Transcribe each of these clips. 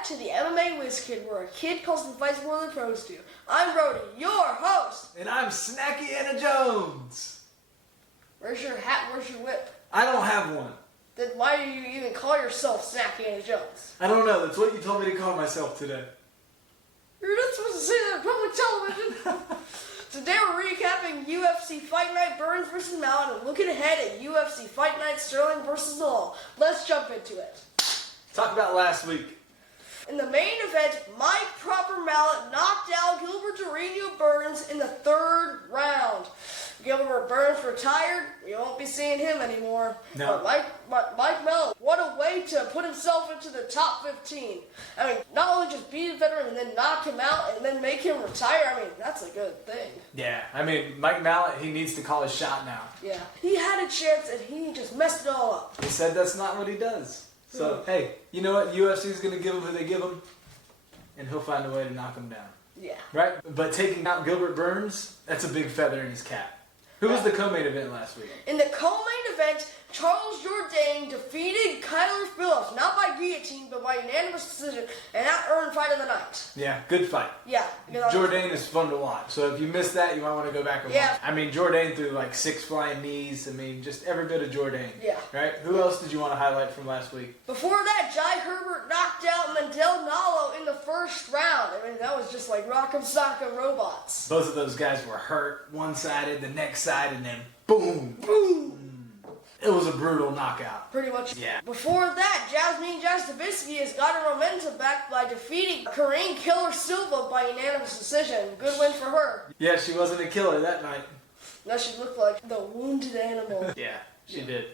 back to the MMA Wiz Kid, where a kid calls the fights more than pros do. I'm Brody, your host. And I'm Snacky Anna Jones. Where's your hat? Where's your whip? I don't have one. Then why do you even call yourself Snacky Anna Jones? I don't know. That's what you told me to call myself today. You're not supposed to say that on public television. Today we're recapping UFC Fight Night, Burns vs. Malott, and looking ahead at UFC Fight Night, Sterling vs. Zalal. Let's jump into it. Talk about last week. In the main event, Mike Malott knocked out Gilbert Burns in the third round. Gilbert Burns retired. We won't be seeing him anymore. No. But Mike Malott, what a way to put himself into the top 15. I mean, not only just beat a veteran and then knock him out and then make him retire. I mean, that's a good thing. Yeah, I mean, Mike Malott, he needs to call his shot now. Yeah, he had a chance and he just messed it all up. He said that's not what he does. So, hey, you know what? UFC's going to give him who they give him, and he'll find a way to knock him down. Yeah. Right? But taking out Gilbert Burns, that's a big feather in his cap. Who was the co-main event last week? In the co-main event, Charles Jourdain defeated Kyler Phillips, not by guillotine, but by unanimous decision, and that earned fight of the night. Yeah, good fight. Yeah. Jourdain is fun to watch, so if you missed that, you might want to go back and watch. I mean, Jourdain threw like 6 flying knees. I mean, just every bit of Jourdain. Yeah. Right? Who else did you want to highlight from last week? Before that, Jai Herbert knocked out Mandel Nalo in the first round. I mean, that was just like Rock'em Sock'em robots. Both of those guys were hurt, one-sided, the next side, and then boom, Boom! It was a brutal knockout. Pretty much. Yeah. Before that, Jasmine Jastrzębski has got her momentum back by defeating Karine Killer Silva by unanimous decision. Good win for her. Yeah, she wasn't a killer that night. Now she looked like the wounded animal. Yeah, she did.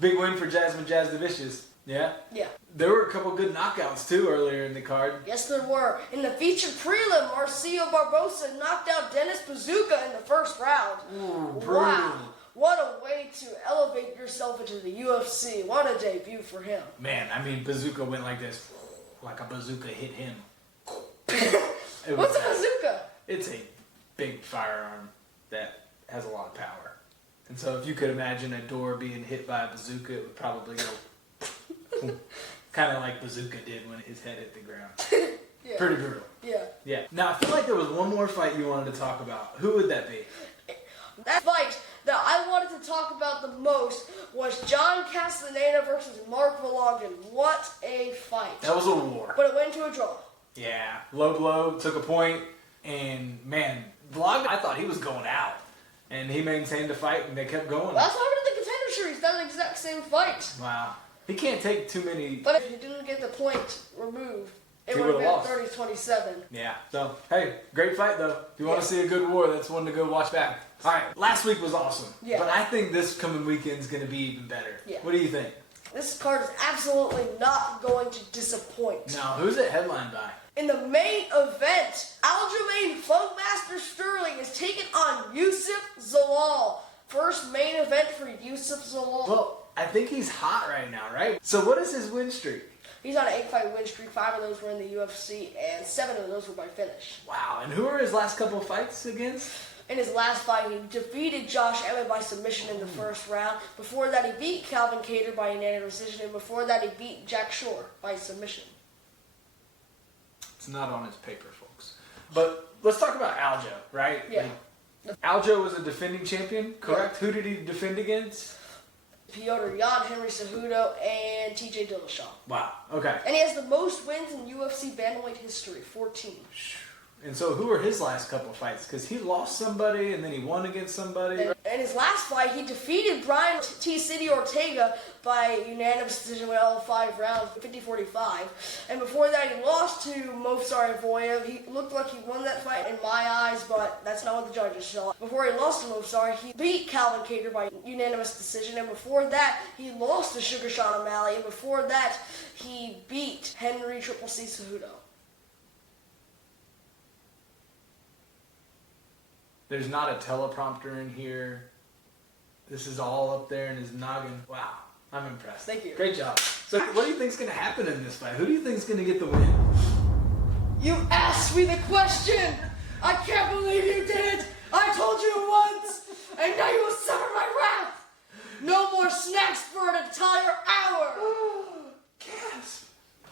Big win for Jasmine Jastrzębski. Yeah? Yeah. There were a couple good knockouts, too, earlier in the card. Yes, there were. In the featured prelim, Marcio Barbosa knocked out Dennis Bazooka in the first round. Ooh, brutal. Wow. What a way to elevate yourself into the UFC. What a debut for him. Man, I mean, Bazooka went like this. Like a bazooka hit him. What's a bazooka? It's a big firearm that has a lot of power. And so if you could imagine a door being hit by a bazooka, it would probably go kind of like Bazooka did when his head hit the ground. Yeah. Pretty brutal. Yeah. Yeah. Now, I feel like there was one more fight you wanted to talk about. Who would that be? That fight that I wanted to talk about the most was John Castaneda versus Mark Malott. What a fight. That was a war. But it went to a draw. Yeah. Low blow, took a point, and man, Vlog, I thought he was going out. And he maintained the fight, and they kept going. That's why we're in the Contender Series. That's the exact same fight. Wow. He can't take too many... But if he didn't get the point removed, it He would have would've been lost. 30-27. Yeah. So, hey, great fight, though. If you want to see a good war, that's one to go watch back. All right, last week was awesome. Yeah. But I think this coming weekend is going to be even better. Yeah. What do you think? This card is absolutely not going to disappoint. Now, who's it headlined by? In the main event, Aljamain Funkmaster Sterling is taking on Youssef Zalal. First main event for Youssef Zalal. Well, I think he's hot right now, right? So what is his win streak? He's on an 8-fight win streak. 5 of those were in the UFC, and 7 of those were by finish. Wow, and who are his last couple of fights against? In his last fight, he defeated Josh Emmett by submission in the first round. Before that, he beat Calvin Kattar by unanimous decision, and before that, he beat Jack Shore by submission. It's not on his paper, folks. But let's talk about Aljo, right? Yeah. Aljo was a defending champion, correct? Yeah. Who did he defend against? Piotr Jan, Henry Cejudo, and TJ Dillashaw. Wow, okay. And he has the most wins in UFC bantamweight history, 14. And so who were his last couple of fights? Because he lost somebody and then he won against somebody. And in his last fight, he defeated Brian T. City Ortega by unanimous decision with all 5 rounds, 50-45. And before that, he lost to Movsar Evloev. He looked like he won that fight in my eyes, but that's not what the judges saw. Before he lost to Movsar, he beat Calvin Kattar by unanimous decision. And before that, he lost to Sugar Sean O'Malley. And before that, he beat Henry Triple C Cejudo. There's not a teleprompter in here. This is all up there in his noggin. Wow, I'm impressed. Thank you. Great job. So what do you think is going to happen in this fight? Who do you think is going to get the win? You asked me the question! I can't believe you did it! I told you once! And now you will suffer my wrath! No more snacks for an entire hour! Gasp!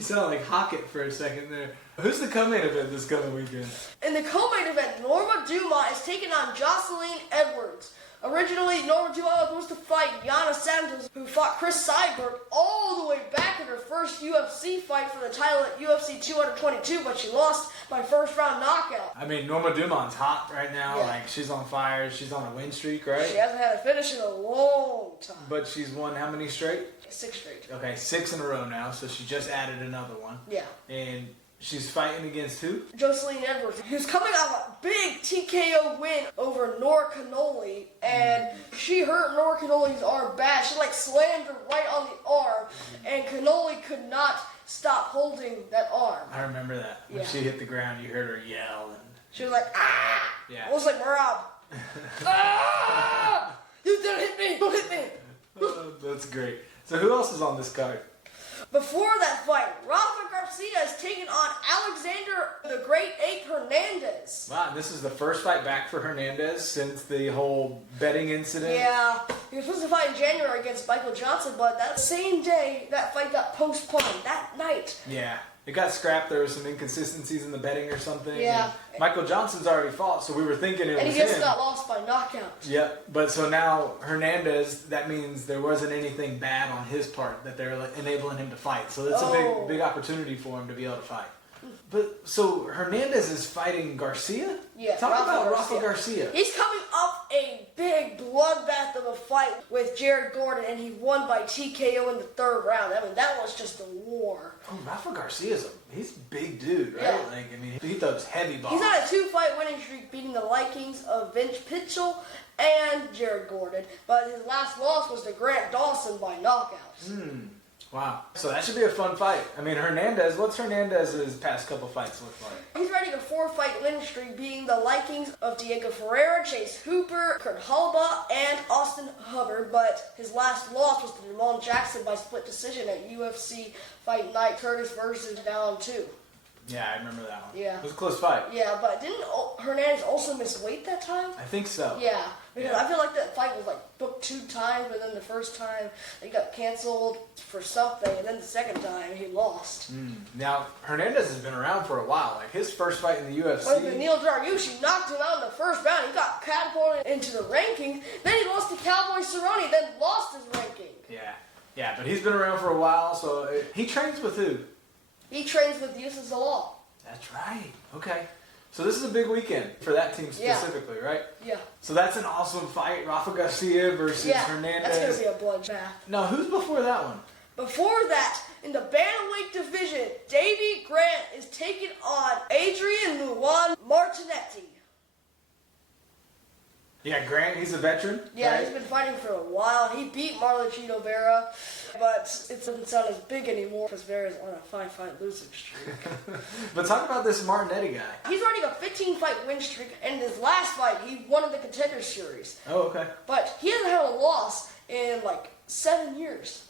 You sound like Hockett for a second there. Who's the co-main event this coming weekend? In the co-main event, Norma Dumont is taking on Jocelyn Edwards. Originally, Norma Dumont was supposed to fight Yana Santos, who fought Chris Cyborg all the way back in her first UFC fight for the title at UFC 222, but she lost by first round knockout. I mean, Norma Dumont's hot right now. Yeah. Like, she's on fire. She's on a win streak, right? She hasn't had a finish in a long time. But she's won how many straight? 6 straight. Okay, 6 in a row now, so she just added another one. Yeah. And she's fighting against who? Jocelyn Edwards, who's coming off a big TKO win over Nora Cannoli, and she hurt Nora Cannoli's arm bad. She like slammed her right on the arm, and Cannoli could not stop holding that arm. I remember that. When Yeah. she hit the ground, you heard her yell. And She was like, ah! Yeah. It was like, Marab. Ah! You didn't hit me! Don't hit me! oh, that's great. So who else is on this card? Before that fight, Rafa Garcia is taking on Alexander the Great Ape Hernandez. Wow, and this is the first fight back for Hernandez since the whole betting incident. Yeah, he was supposed to fight in January against Michael Johnson, but that same day, that fight got postponed, that night. Yeah. It got scrapped. There were some inconsistencies in the betting or something. Yeah. And Michael Johnson's already fought, so we were thinking it And was he just him. got lost by knockout. Yep. But so now Hernandez, that means there wasn't anything bad on his part that they're enabling him to fight. So it's a big opportunity for him to be able to fight. But so Hernandez is fighting Garcia? Yeah, Talk Rafa about Garcia. Rafa Garcia. He's coming off a big bloodbath of a fight with Jared Gordon, and he won by TKO in the 3rd round. I mean, that was just a war. Oh, Rafa Garcia's he's a big dude, right? Yeah. Like, I mean, he throws heavy balls. He's on a 2-fight winning streak, beating the Likings of Vince Pitchell and Jared Gordon. But his last loss was to Grant Dawson by knockout. Wow. So that should be a fun fight. I mean, Hernandez, what's Hernandez's past couple fights look like? He's riding a 4-fight winning streak, beating the Likings of Diego Ferreira, Chase Hooper, Kurt Halba, and Austin Hubbard. But his last loss was to Jamal Jackson by split decision at UFC Fight Night, Curtis versus down 2. Yeah, I remember that one. Yeah. It was a close fight. Yeah, but didn't Hernandez also miss weight that time? I think so. Yeah, because Yeah. I feel like that fight was like booked 2 times, but then the first time it got canceled for something, and then the second time he lost. Now, Hernandez has been around for a while. Like, his first fight in the UFC. But Neil Dariush knocked him out in the first round. He got catapulted into the rankings. Then he lost to Cowboy Cerrone, then lost his ranking. Yeah, but he's been around for a while, so he trains with who? He trains with Youssef Zalal. That's right. Okay. So this is a big weekend for that team Yeah. specifically, right? Yeah. So that's an awesome fight. Rafa Garcia versus Yeah, Hernandez. that's going to be a bloodbath. Now, who's before that one? Before that, in the bantamweight division, Davey Grant is taking on Adrian Luan Martinetti. Yeah, Grant, he's a veteran. Yeah, right? he's been fighting for a while. He beat Marlon Vera, but it doesn't sound as big anymore because Vera's on a 5-fight losing streak. But talk about this Martinetti guy. He's running a 15-fight win streak, and in his last fight, he won in the Contender Series. Oh, okay. But he hasn't had a loss in like 7 years.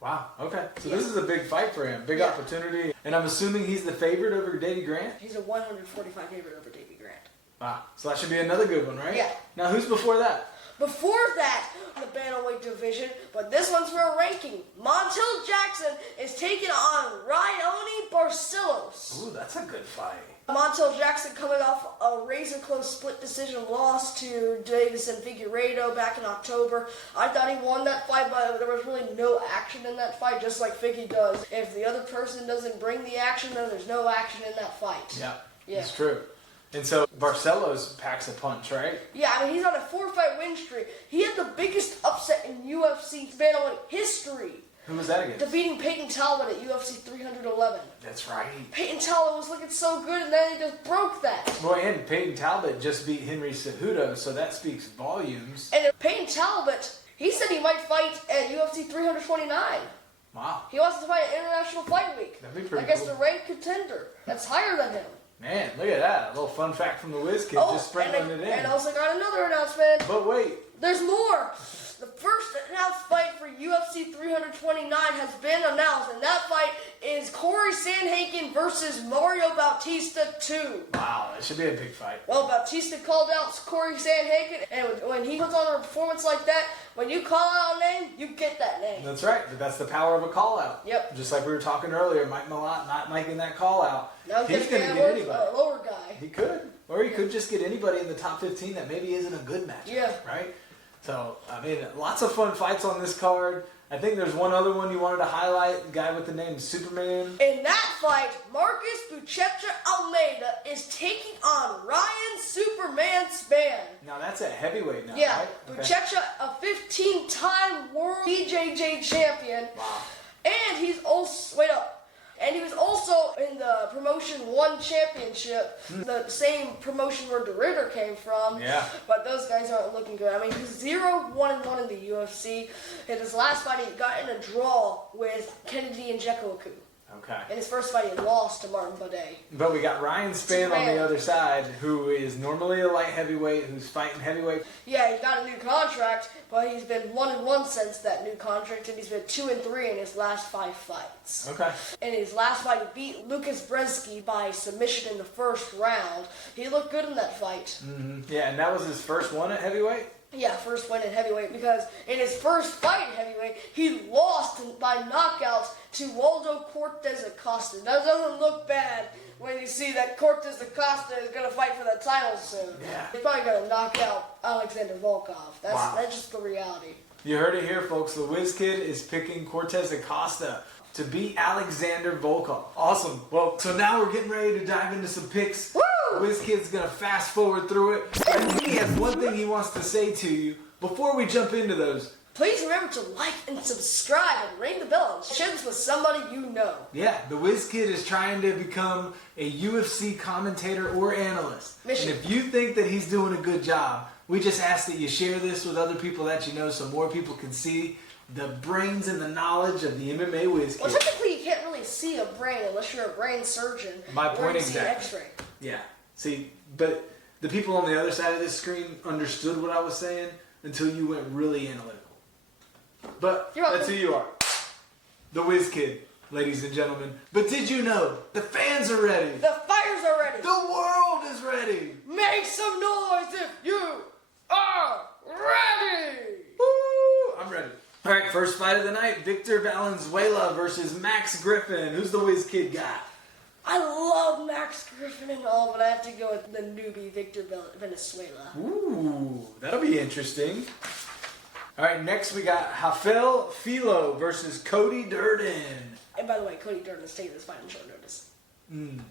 Wow. Okay. So Yeah. this is a big fight for him. Big Yeah. opportunity. And I'm assuming he's the favorite over Davey Grant? He's a 145 favorite over Davey Grant. Wow. So that should be another good one, right? Yeah. Now, who's before that? Before that, the bantamweight division, but this one's for a ranking. Montel Jackson is taking on Rayoni Barcelos. Ooh, that's a good fight. Montel Jackson coming off a razor-close split decision loss to Davison Figueiredo back in October. I thought he won that fight, but there was really no action in that fight, just like Figgy does. If the other person doesn't bring the action, then there's no action in that fight. Yeah. Yeah. It's true. And so Barcelos packs a punch, right? Yeah, I mean, he's on a 4-fight win streak. He had the biggest upset in UFC bantamweight history, Who was that against? defeating Peyton Talbot at UFC 311. That's right. Peyton Talbot was looking so good, and then he just broke that. Boy, and Peyton Talbot just beat Henry Cejudo, so that speaks volumes. And if Peyton Talbot, he said he might fight at UFC 329. Wow. He wants to fight at International Fight Week That'd be pretty against cool. a ranked contender that's higher than him. Man, look at that. A little fun fact from the Wiz Kid, just sprinkling it in. And also got another announcement. But wait. There's more. The first announced fight for UFC 329 129 has been announced, and that fight is Corey Sandhagen versus Mario Bautista 2. Wow, that should be a big fight. Well, Bautista called out Corey Sandhagen, and when he puts on a performance like that, when you call out a name, you get that name. That's right, but that's the power of a call out. Yep. Just like we were talking earlier, Mike Malott not making that call out. Now He's going to get anybody. A lower guy. He could. Or he could just get anybody in the top 15 that maybe isn't a good match. Yeah. Right? So, I mean, lots of fun fights on this card. I think there's one other one you wanted to highlight, the guy with the name Superman. In that fight, Marcus Buchecha Almeida is taking on Ryan Superman Spann. Now, that's a heavyweight now, Yeah, right? Buchecha, a 15-time world BJJ champion. Wow. And he was also in the Promotion 1 Championship, the same promotion where the Ritter came from. Yeah. But those guys aren't looking good. I mean, he's 0-1-1 in the UFC. In his last fight, he got in a draw with Kennedy Nzechukwu. Okay. In his first fight, he lost to Martin Buday. But we got Ryan Spann on the other side, who is normally a light heavyweight, who's fighting heavyweight. Yeah, he got a new contract, but he's been 1-1 since that new contract, and he's been 2-3 in his last 5 fights. Okay. In his last fight, he beat Lucas Brzeski by submission in the first round. He looked good in that fight. Mm-hmm. Yeah, and that was his first one at heavyweight? Yeah, first win in heavyweight, because in his first fight in heavyweight, he lost by knockouts to Waldo Cortez Acosta. That doesn't look bad when you see that Cortez Acosta is going to fight for the title soon. Yeah. He's probably going to knock out Alexander Volkov. Wow. That's just the reality. You heard it here, folks. The Wiz Kid is picking Cortez Acosta to beat Alexander Volkov. Awesome. Well, so now we're getting ready to dive into some picks. Woo! Wiz Kid's going to fast forward through it. And he has one thing he wants to say to you before we jump into those. Please remember to like and subscribe and ring the bell and share this with somebody you know. Yeah, the Wiz Kid is trying to become a UFC commentator or analyst. Mission. And if you think that he's doing a good job, we just ask that you share this with other people that you know so more people can see the brains and the knowledge of the MMA Wiz Kid. Well, technically, you can't really see a brain unless you're a brain surgeon. My or point you see an exactly. X-ray. Yeah. See, but the people on the other side of this screen understood what I was saying until you went really analytical. But that's who you are. The Wiz Kid, ladies and gentlemen. But did you know the fans are ready? The fighters are ready. The world is ready. Make some noise if you are ready. Woo! I'm ready. All right, first fight of the night, Victor Valenzuela versus Max Griffin. Who's the Wiz Kid guy? I love Max Griffin and all, but I have to go with the newbie Victor Venezuela. Ooh, that'll be interesting. All right, next we got Rafael Filo versus Cody Durden. And by the way, Cody Durden is taking this fight on short notice.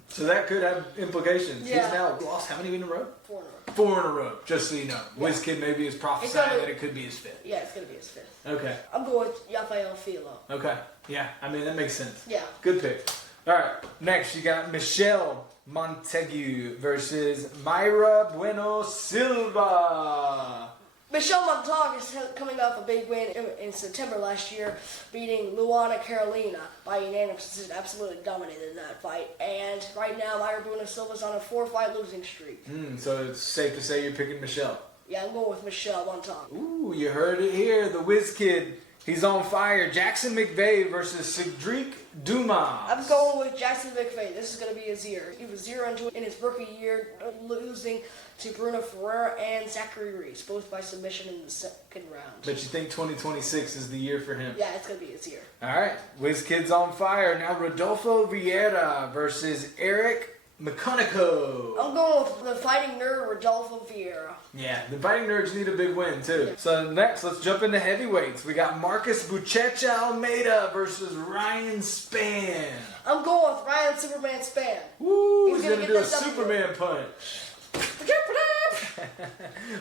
So that could have implications. Yeah. He's now lost how many in a row? 4 in a row. 4 in a row, just so you know. Yeah. Wiz Kid maybe is prophesying that it could be his 5th. Yeah, it's going to be his 5th. Okay. I'm going with Rafael Filo. Okay. Yeah, I mean, that makes sense. Yeah. Good pick. All right, next you got Michelle Montague versus Mayra Bueno Silva. Michelle Montague is coming off a big win in September last year, beating Luana Carolina by unanimous decision. Absolutely dominated in that fight. And right now, Mayra Bueno Silva's on a 4-fight losing streak. So it's safe to say you're picking Michelle. Yeah, I'm going with Michelle Montague. Ooh, you heard it here. The Wiz Kid, he's on fire. Jackson McVeigh versus Cedric Dumas. I'm going with Jackson McVeigh. This is going to be his year. He was 0-2 in his rookie year, losing to Bruno Ferreira and Zachary Reese, both by submission in the second round. But you think 2026 is the year for him? Yeah, it's going to be his year. All right, Wiz Kid's on fire. Now Rodolfo Vieira versus Eric McConaughey. I'm going with the fighting nerd, Rodolfo Vieira. Yeah, the fighting nerds need a big win, too. Yeah. So next, let's jump into heavyweights. We got Marcus Buchecha Almeida versus Ryan Spann. I'm going with Ryan Superman Spann. Woo, he's going to do a Superman punch.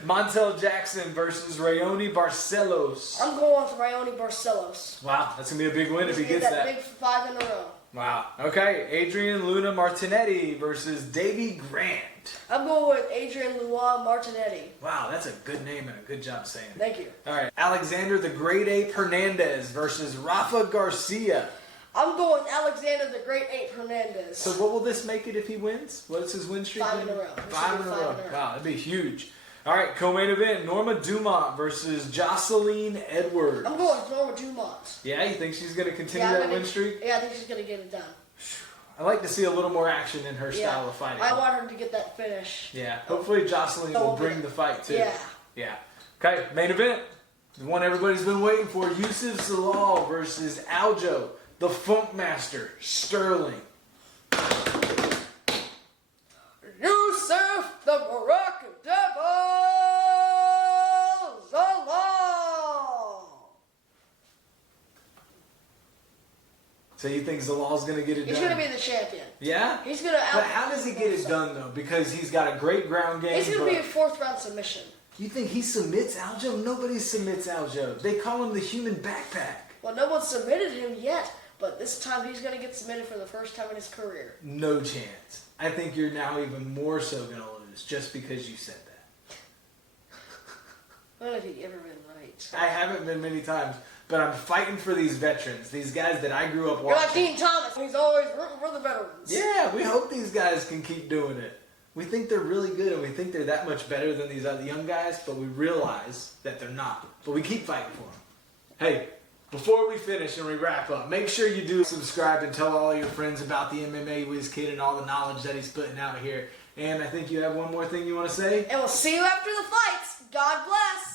Montel Jackson versus Rayoni Barcelos. I'm going with Rayoni Barcelos. Wow, that's going to be a big win if he gets that. Big 5 in a row. Wow. Okay, Adrian Luna Martinetti versus Davey Grant. I'm going with Adrian Luna Martinetti. Wow, that's a good name and a good job saying it. Thank you. All right, Alexander the Great Ape Hernandez versus Rafa Garcia. I'm going with Alexander the Great Ape Hernandez. So what will this make it if he wins? What is his win streak? 5 in a row. 5 in a row. Wow, that'd be huge. All right, co-main event: Norma Dumont versus Jocelyn Edwards. I'm going with Norma Dumont. Yeah, you think she's going to continue that win streak? Yeah, I think she's going to get it done. I like to see a little more action in her style of fighting. I want her to get that finish. Yeah, hopefully Jocelyn will bring the fight too. Yeah. Yeah. Okay, main event. The one everybody's been waiting for: Youssef Zalal versus Aljo, the Funk Master, Sterling. Youssef, the Moroccan Devil, Zalal. So you think Zalal's going to get it done? He's going to be the champion. Yeah? He's going to But how does he get it done, though? Because he's got a great ground game. It's going to be a 4th round submission. You think he submits Aljo? Nobody submits Aljo. They call him the human backpack. Well, no one submitted him yet, but this time he's going to get submitted for the first time in his career. No chance. I think you're now even more so going to lose just because you said that. When have you ever been right? I haven't been many times, but I'm fighting for these veterans, these guys that I grew up You're like watching. Dean Thomas. He's always rooting for the veterans. Yeah, we hope these guys can keep doing it. We think they're really good, and we think they're that much better than these other young guys, but we realize that they're not. But we keep fighting for them. Hey, before we finish and we wrap up, make sure you do subscribe and tell all your friends about the MMA Wiz Kid and all the knowledge that he's putting out here. And I think you have one more thing you want to say? And we'll see you after the fights. God bless.